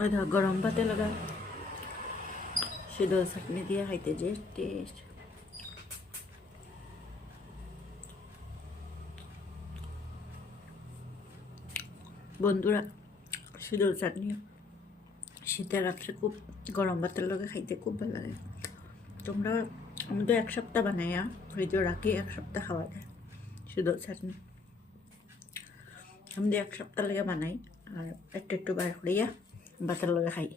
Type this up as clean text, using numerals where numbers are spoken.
ওই ধর গরম ভাতে লাগা শীতল চাটনি দিয়ে খাইতে যে টেস্ট। বন্ধুরা, শীতল চাটনি শীতের রাত্রে খুব গরম ভাতের লগে খাইতে খুব ভালো লাগে। তোমরা আমাদের এক সপ্তাহ বানাইয়া ফ্রিজে রাখি, এক সপ্তাহ খাওয়া যায় শীতল চাটনি। আমাদের এক সপ্তাহ লেগে বানাই আর একটু একটু বার করিয়া ভাতের লগে খাই।